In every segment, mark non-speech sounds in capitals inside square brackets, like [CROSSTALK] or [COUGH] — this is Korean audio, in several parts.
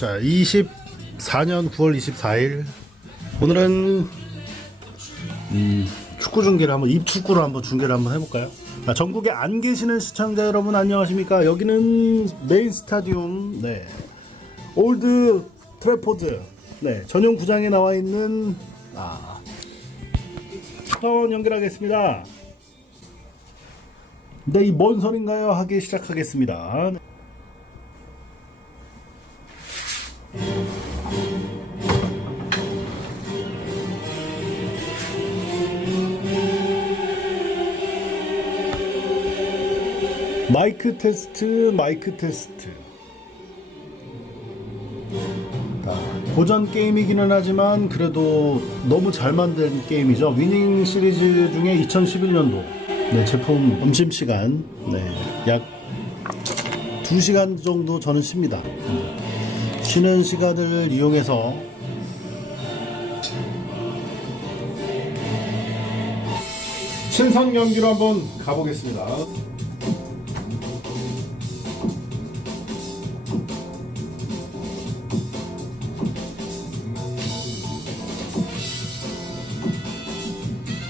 자, 24년 9월 24일. 오늘은 음, 축구 중계를 한번 입축구를 한번 중계를 한번 해볼까요? 아, 전국에 안 계시는 시청자 여러분 안녕하십니까? 여기는 메인 스타디움, 네, 올드 트래포드, 네, 전용 구장에 나와 있는 아, 축구원 연결하겠습니다. 네, 이뭔 소린가요? 하기 시작하겠습니다. 마이크 테스트, 마이크 테스트. 자, 고전 게임이기는 하지만 그래도 너무 잘 만든 게임이죠. 위닝 시리즈 중에 2011년도 네, 제품 음심 시간 네, 약 2시간 정도 저는 쉽니다. 음, 쉬는 시간을 이용해서 신선 경기로 한번 가보겠습니다.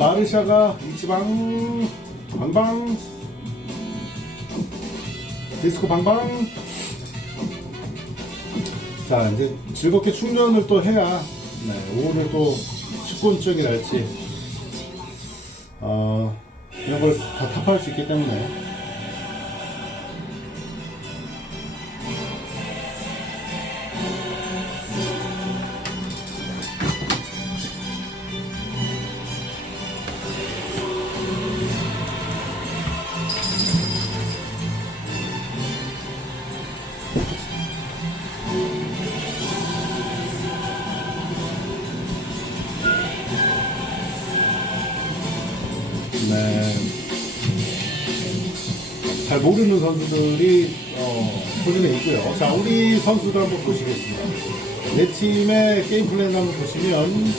마르샤가 이치방 방방. 디스코 방방. 자 이제 즐겁게 충전을 또 해야 네, 오늘 또 식곤증이랄지 어, 이런 걸다 타파할 수 있기 때문에 잘 모르는 선수들이 어, 포진에 있고요. 자, 우리 선수들 한번 보시겠습니다. 내 팀의 게임 플랜 한번 보시면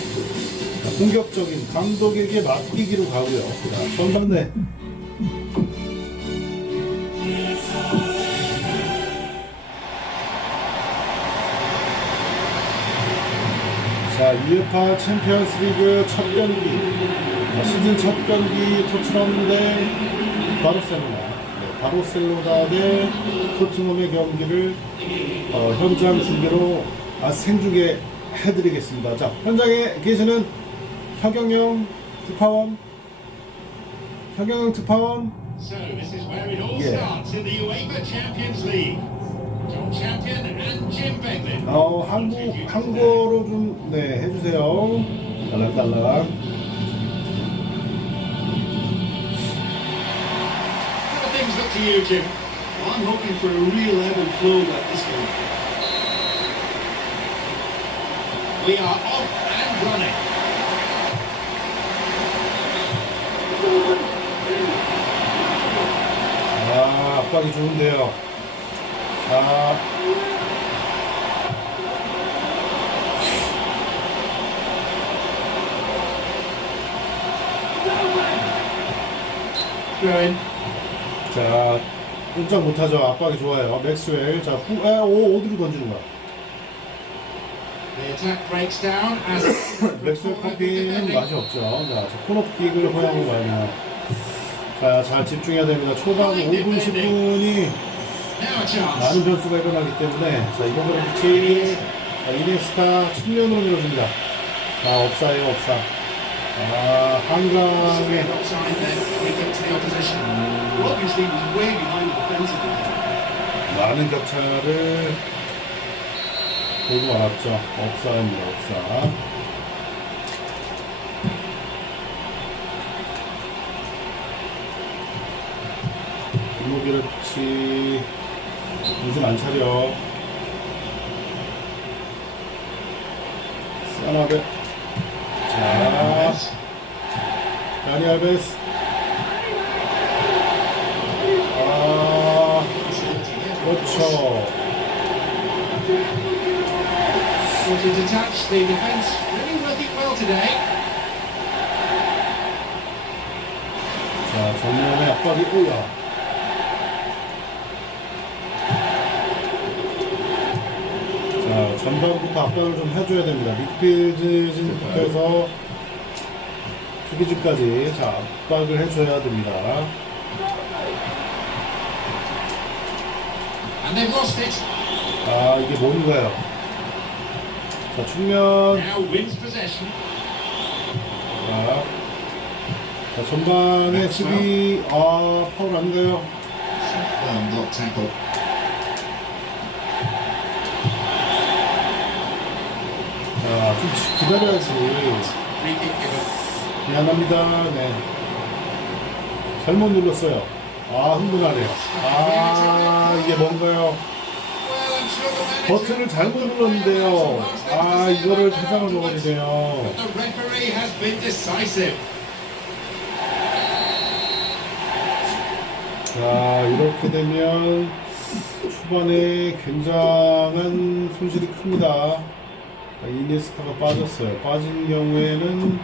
자, 공격적인 감독에게 맡기기로 가고요. 자, 전반대 자, UEFA 챔피언스 리그 첫 경기. 자, 시즌 첫 경기 토트넘 대 바르셀로나. 네, 바르셀로나 대 토트넘의 경기를 어, 현장 중계로 아, 생중계 해드리겠습니다. 자, 현장에 계시는 혁영영 특파원, 혁영영 특파원, So this is where it all Yeah. starts in the UEFA Champions League. John Champion and Jim Beglin. 어, 한국, 한국어로 좀, 네, 해주세요. 달랑달랑. to you, Jim? I'm hoping for a real ebb and flow like this game. We are off and running. 아, 압박이 좋은데요. 자, Going. 자, 꼼짝 못하죠. 압박이 좋아요. 맥스웰. 자, 후, 에, 오, 어디로 던지는 거야? The attack breaks down as [COUGHS] 맥스웰 커피는 맛이 없죠. 자, 저 코너킥을 허용하고 말이야. 자, 잘 집중해야 됩니다. 초반 5분, 10분이 now a chance. 많은 변수가 일어나기 때문에 자, 이번 거는 빛이 자, 이네스타 측면으로 밀어줍니다. 자, 업사예요, 업사. 아, 한강에 Offside to the opposition. Obviously, was way behind the defensive line. 많은 격차를 보고 말았죠. 업사입니다, 업사. 골목이를 빛이 요즘 안 차려. 사나베. 자, 다니 알베스. 그렇죠. 자, 전면의 압박이 올라. 자, 전반부터 압박을 좀 해줘야 됩니다. 미드필드 진부터해서 수비진까지 자, 압박을 해줘야 됩니다. And they've lost it. 아 이게 뭔가요? 자 측면 Now wins possession. 자, 자 전반에 수비 아 파울 아닌가요? Firm block tackle. 자좀 기다려야지. Free kick given. 미안합니다. 네. 잘못 눌렀어요. 아 흥분하네요. 아 이게 뭔가요? 버튼을 잘못 눌렀는데요. 아 이거를 has been decisive. 자 이렇게 되면 초반에 굉장한 손실이 큽니다. 자, 이니스타가 빠졌어요. 빠진 경우에는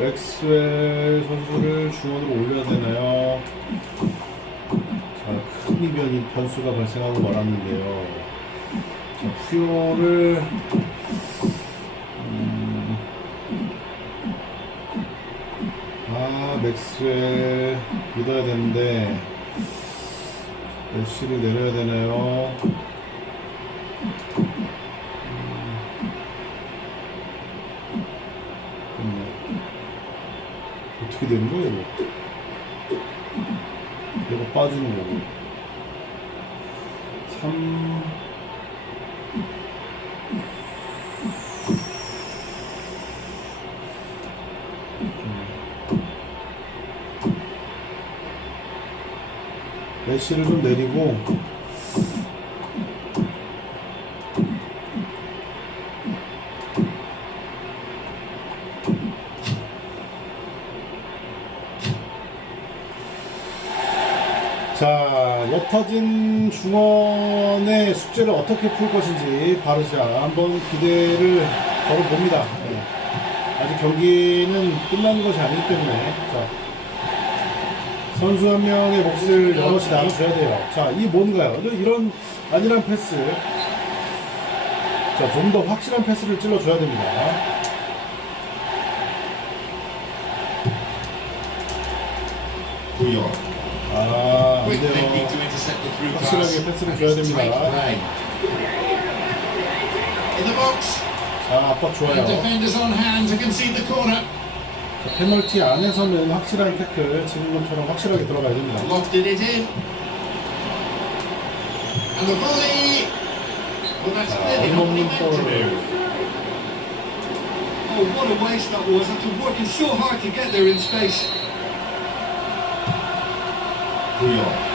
맥스웰 선수를 중원으로 올려야 되나요? 자, 큰 이변이 변수가 발생하고 말았는데요. 자, 푸요를 음, 아 맥스웰 믿어야 되는데 메시를 내려야 되나요? 음, 그렇네. 어떻게 되는 거예요? 이거? 얘가 빠지는 거고 3 메시를 좀 내리고 자, 옅어진 중원의 숙제를 어떻게 풀 것인지 바르샤 한번 기대를 걸어봅니다. 네. 아직 경기는 끝나는 것이 아니기 때문에 자, 선수 한 명의 몫을 여럿이 나눠줘야 돼요. 자, 이 뭔가요? 이런 안일한 패스. 자, 좀 더 확실한 패스를 찔러줘야 됩니다. 아, 안 Quick thinking to 돼요. intercept the through 확실하게 pass. 패스를 And 줘야 it's tight 됩니다. play. In the box. 자, 압박 And 좋아요. defenders on hand to concede the corner. 자, 페널티 안에서는 확실한 태클, 지금 것처럼 확실하게 들어가야 됩니다. Lofted it in. And the volley. Well, that's 자, clearly not what he 어림없는 meant to do. 볼. Oh, what a waste that was after working so hard to get there in space. Bouillon.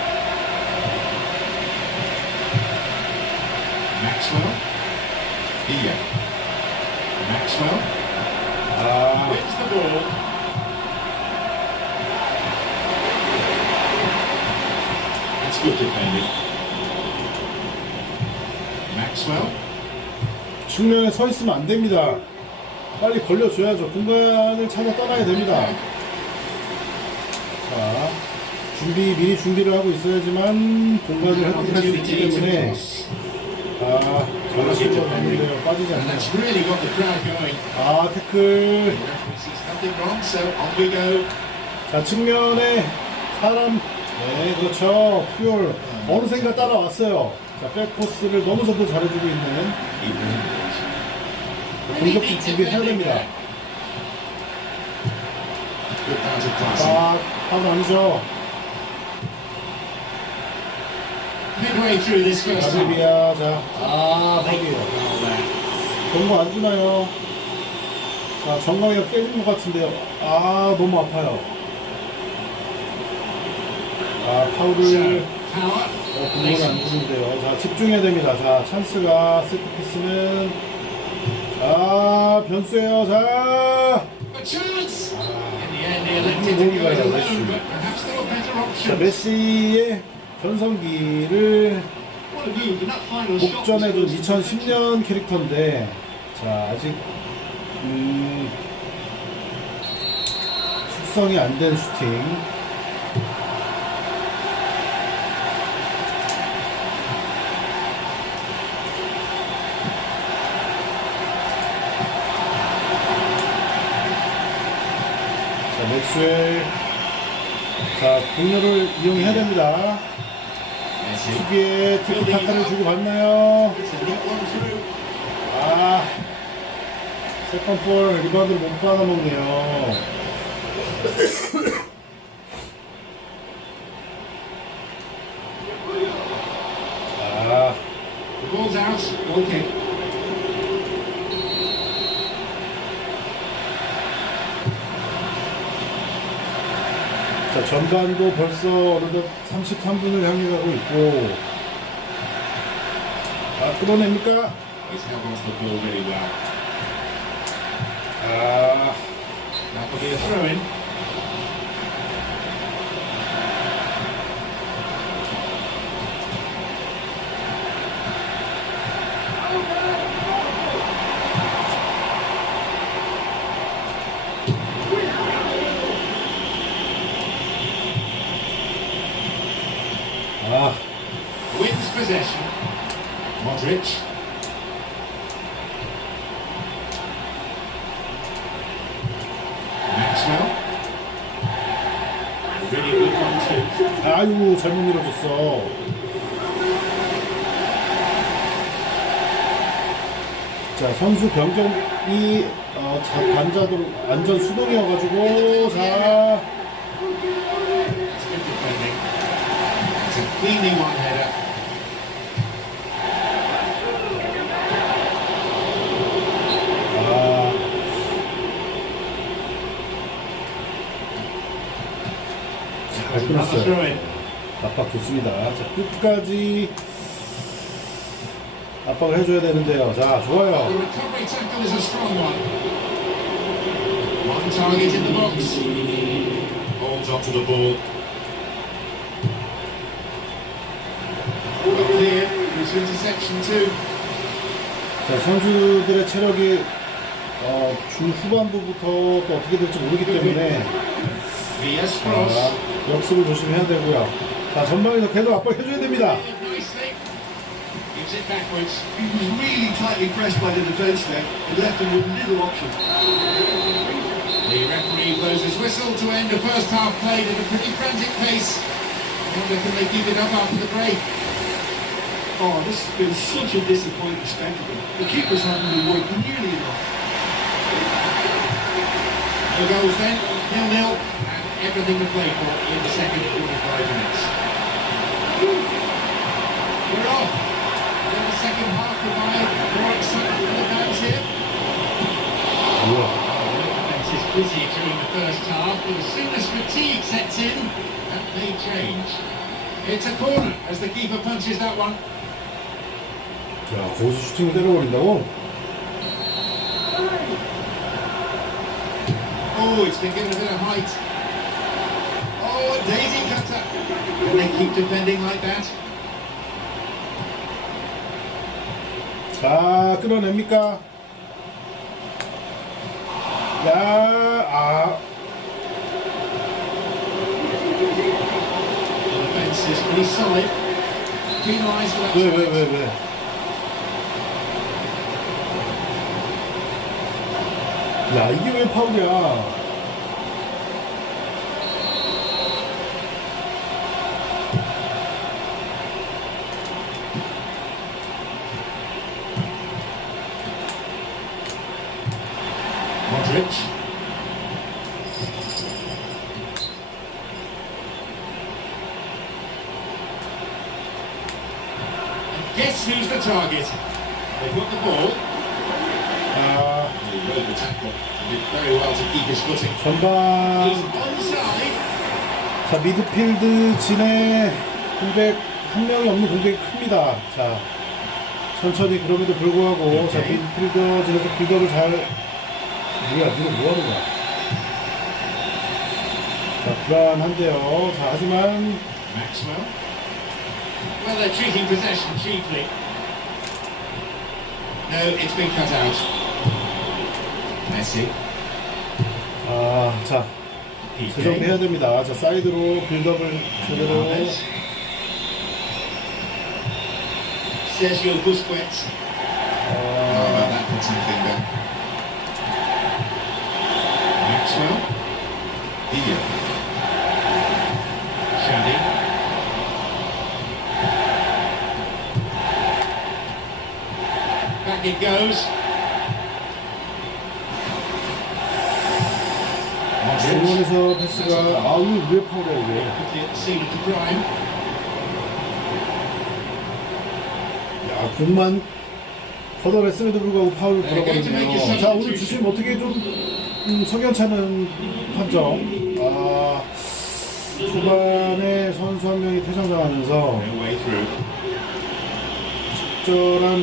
Here. Maxwell 아, wins the ball. It's good defending. Maxwell. 측면에 서 있으면 안 됩니다. 빨리 걸려줘야죠. 공간을 찾아 떠나야 됩니다. 자, 준비, 미리 준비를 하고 있어야지만 공간을 획득할 수 있기 때문에, 아, 잘하신 것 같는데요. 빠지지 And 않네요. that's really got the crowd going. 아, 태클. The referee sees nothing wrong, so on we go. 자, 측면에 사람, 네, 그렇죠. 퓨얼. 어느샌가 따라왔어요. 자, 백코스를 너무서도 잘해주고 있는 공격팀 준비해야 됩니다. Good of. 아, 파울 아니죠. Midway through this first half. 아드비아, 자, 아, there. 경고 안 주나요? 자, 정강이가 깨진 것 같은데요. 아, 너무 아파요. 아, 파울을 power. 어, 공격을 안 주는데요. 자, 집중해야 됩니다. 자, 찬스가 세트피스는 자, 변수예요. 자, A chance! 아, In the end, he elected to go it alone, but perhaps there were better 자, options. 메시의 전성기를 목전에도 2010년 캐릭터인데 자 아직 음, 숙성이 안 된 슈팅. 자 맥스웰. 자 공유를 이용해야 네. 됩니다. 수비에 티키타카를 주고 받나요? 아, 세컨 볼 리바운드를 못 받아먹네요. 아, The ball's out. Goal 전반도 벌써 어느덧 33분을 향해 가고 있고, 아, 끌어냅니까? Well. 아, in. 아, Wins possession. Modric. Maxwell. A really good one too. 아유, 잘못 밀어줬어. 자, 선수 변경이 어, 자, 반자도 완전 수동이어가지고, 자. 아, 잘 끊었어요. 압박 좋습니다. 자, 끝까지 압박을 해줘야 되는데요. 자, 좋아요. 자, 선수들의 체력이 어, 중후반부부터 또 어떻게 될지 모르기 때문에 자. 역습을 조심해야 되고요. 자, 전방에서 계속 압박해줘야 됩니다. Nicely. Gives it backwards. He was mm-hmm. really tightly pressed by the defence there and left him with little option. The referee blows his whistle to end the first half played at a pretty frantic pace. Wonder can they keep it up after the break? Oh, this has been such a disappointing spectacle. The keepers haven't been working nearly enough. No goals then, nil nil, and everything to play for in the second 45 minutes. We're off In the second half, goodbye. More excitement for the fans here. 우와. Defence is busy during the first half, but as soon as fatigue sets in, that may change. It's a corner as the keeper punches that one. 야, 거기서 슈팅을 때려버린다고? Oh, it's been given a bit of height. Oh, a daisy cutter. Can they keep defending like that? 자, 끌어냅니까? 야, 아, The defence is pretty solid. Penalised for that. 왜, 왜, 왜, 왜? 야, 이게 왜 파울이야? And guess who's the target? They put the ball. 아, He rode the tackle and did very well to keep his footing. He's 전반, onside. 자, 미드필드 진에 공백, 한 명이 없는 공백이 큽니다. 자, 천천히 그럼에도 불구하고, 자. 미드필더 진에서 빌드업을 잘, 뭐야, 이거 뭐 하는 거야? 자, 불안한데요. 자, 하지만, Maxwell. Well, they're treating possession cheaply. No, it's been cut out. Messi. 아, 자, 그 정도 해야 됩니다. 자, 사이드로 빌드업을 제대로. Sergio Busquets. 어, about that for something then? Back it goes. 중원에서 패스가 아우 왜 파울이야 이게. 야 공만 걷어냈음에도 불구하고 파울을 네, a 자 오늘. 주심 어떻게 좀 음, 석연찮은 판정 아 초반에 선수 한 명이 퇴장당하면서. 적절한.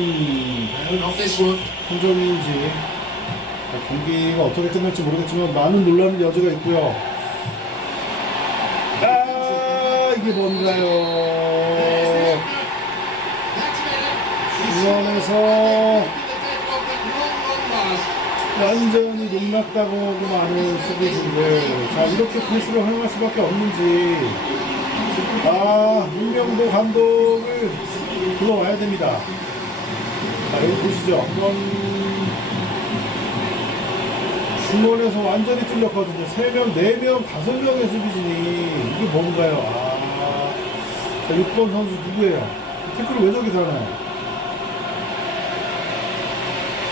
판정인지 경기가 어떻게 끝날지 모르겠지만 많은 논란의 여지가 있고요. 아 이게 뭔가요? 중원에서. 완전히 농락당하고 많은 수비진들 자 이렇게 패스를 활용할 수밖에 없는지 아 윤명도 감독을 불러와야 됩니다. 자 여기 보시죠. 한번 중원에서 완전히 뚫렸거든요. 3명, 4명, 5명의 수비진이 이게 뭔가요? 아, 자, 6번 선수 누구예요? 태클을 왜 저기서 하나요?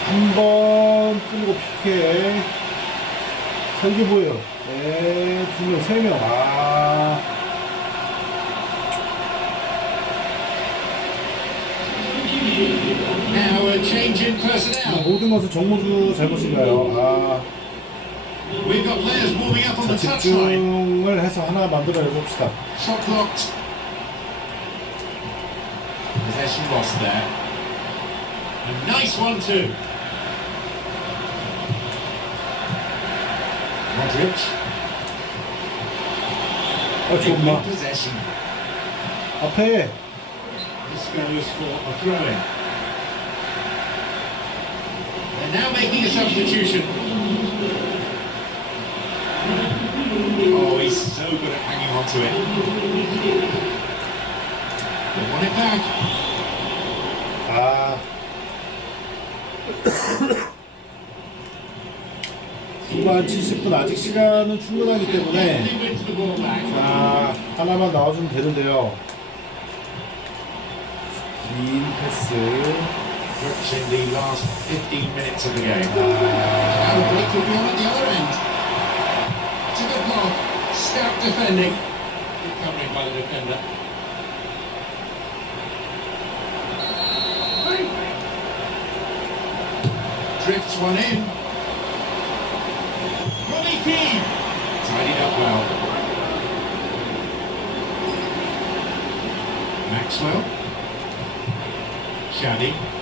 한번 뚫고. 자, 이게 뭐예요? 네, 두 명, 세 명. 아. Now a change in personnel. 모든 것은 정모주 잘못인가요? 아. 자. 집중을 해서 하나 만들어 봅시다. Lost there. A nice one too. Modric. 아, Big 좋마. possession. 앞에. They're now making a substitution. Oh, he's so good at hanging on to it. They want it back. 아. 후반 70분 아직 시간은 충분하기 때문에. 자 하나만 나와주면 되는데요. 긴 패스. Approaching the last 15 minutes of the game. Now the break will be on at the other end. To the block. Stout defending. Good covering by the defender. Drifts one in. Ronnie Keane. Tidied up well. Maxwell. Shadi.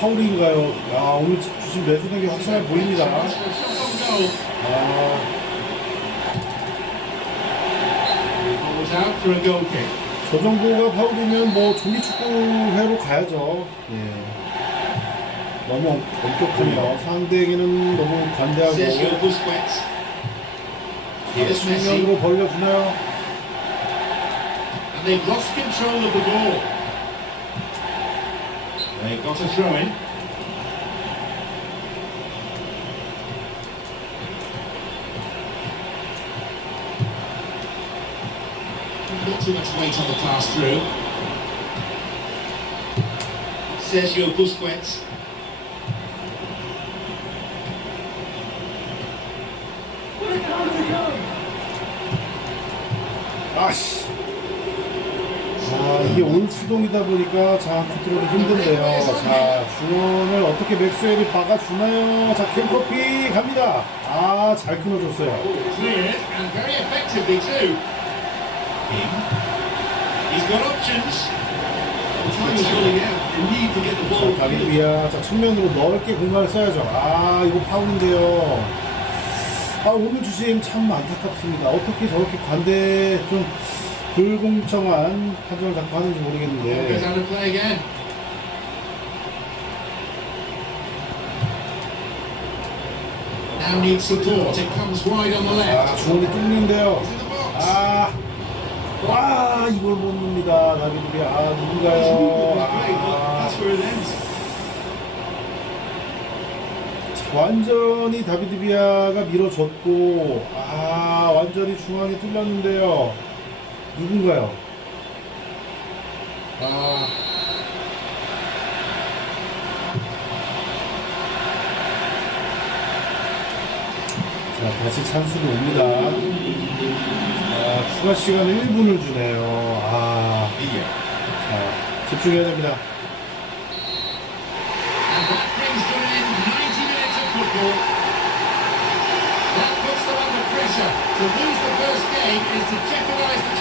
파울인가요? 야 오늘 주심 내주는 게 확실하게 보입니다. 아, Ball was out for a goal kick. 저 정도가 파울이면 뭐 조기 축구회로 가야죠. 예. 너무 엄격하네요. 상대에게는 너무 관대하고 Sergio Busquets. Here's Messi. 측면으로 벌려주나요? And they've lost control of the ball. They've got a throw in. Not too much weight on the pass through. Sergio Busquets. Nice. Uh, he wants. 수동이다 보니까 자, 컨트롤이 힘든데요. 자, 중원을 어떻게 맥스웰이 박아주나요? 자, 캠커피 갑니다. 아, 잘 끊어줬어요. Ball. 자, 다리비아. 자, 측면으로 넓게 공간을 써야죠. 아, 이거 파울인데요. 아, 오늘 주심 참 안타깝습니다. 어떻게 저렇게 관대 좀 불공정한 판정을 자꾸 하는지 모르겠는데 Under play again. Now needs support. It comes wide on the 아 left. 주원이 뚫는데요 Into the box. 아와 이걸 못 넣습니다 나비들이 아 His movement was great, but 누군가요 아, that's where it ends. 완전히 다비드비아가 밀어줬고 아 완전히 중앙에 뚫렸는데요 누군가요? 아, 자, 다시 찬스가 옵니다. 아, 추가 시간 1분을 주네요. 아. 자, 집중해야 됩니다. And that brings to an end 90 minutes of football. That puts them under pressure. To lose the first game is to jeopardise the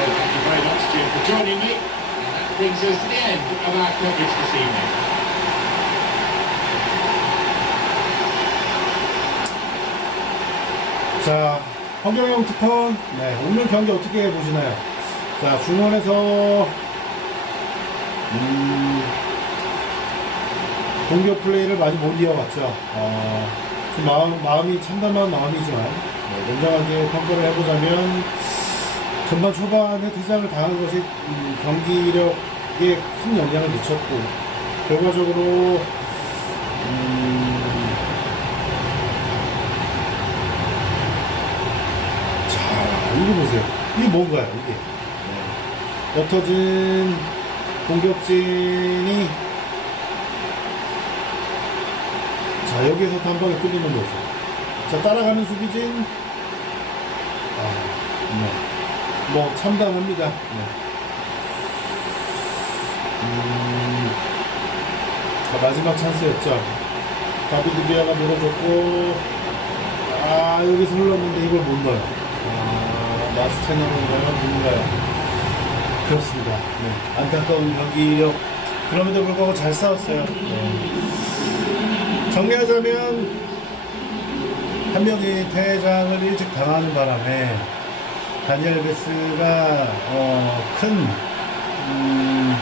So thank you very much, Jim, for joining me. And that brings us to the end of our coverage this evening. 자, 허경영 특허, 네, 오늘 경기 어떻게 보시나요? 자, 중원에서, 음, 공격 플레이를 많이 못 이어갔죠. 어, 좀 마음, 마음이 참담한 마음이지만, 네, 냉정하게 평가를 해보자면, 전반 초반에 퇴장을 당한 것이 음, 경기력에 큰 영향을 미쳤고, 결과적으로, 음, 자, 이거 보세요. 이게 뭔가요, 이게? 네. 엎어진 공격진이 자, 여기에서 한 방에 뚫리는 거죠. 자, 따라가는 수비진 아, 네. 뭐 참담합니다. 네. 음, 자, 마지막 찬스였죠. 다비드 비아가 밀어줬고 아 여기서 흘렀는데 이걸 못 넣어요. 아 마스 채널인가요? 누군가요? 그렇습니다. 네. 안타까운 경기력. 그럼에도 불구하고 잘 싸웠어요. 네. 정리하자면 한 명이 퇴장을 일찍 당하는 바람에 다니엘 베스가 어, 큰 음,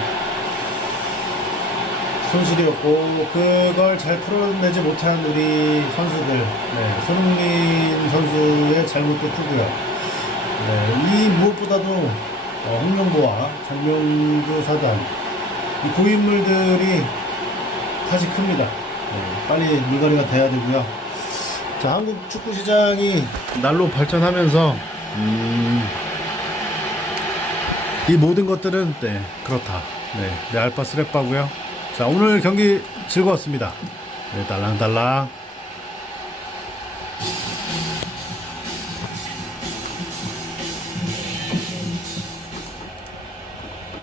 손실이었고 그걸 잘 풀어내지 못한 우리 선수들 네, 손흥민 선수의 잘못도 크고요. 네, 이 무엇보다도 어, 홍명보와 정명주 사단 이 고인물들이 탓이 큽니다. 네, 빨리 물갈이가 돼야 되고요. 자 한국 축구 시장이 날로 발전하면서 음, 이 모든 것들은 네 그렇다. 네, 네 알파 스레빠고요. 자 오늘 경기 즐거웠습니다. 네 딸랑딸랑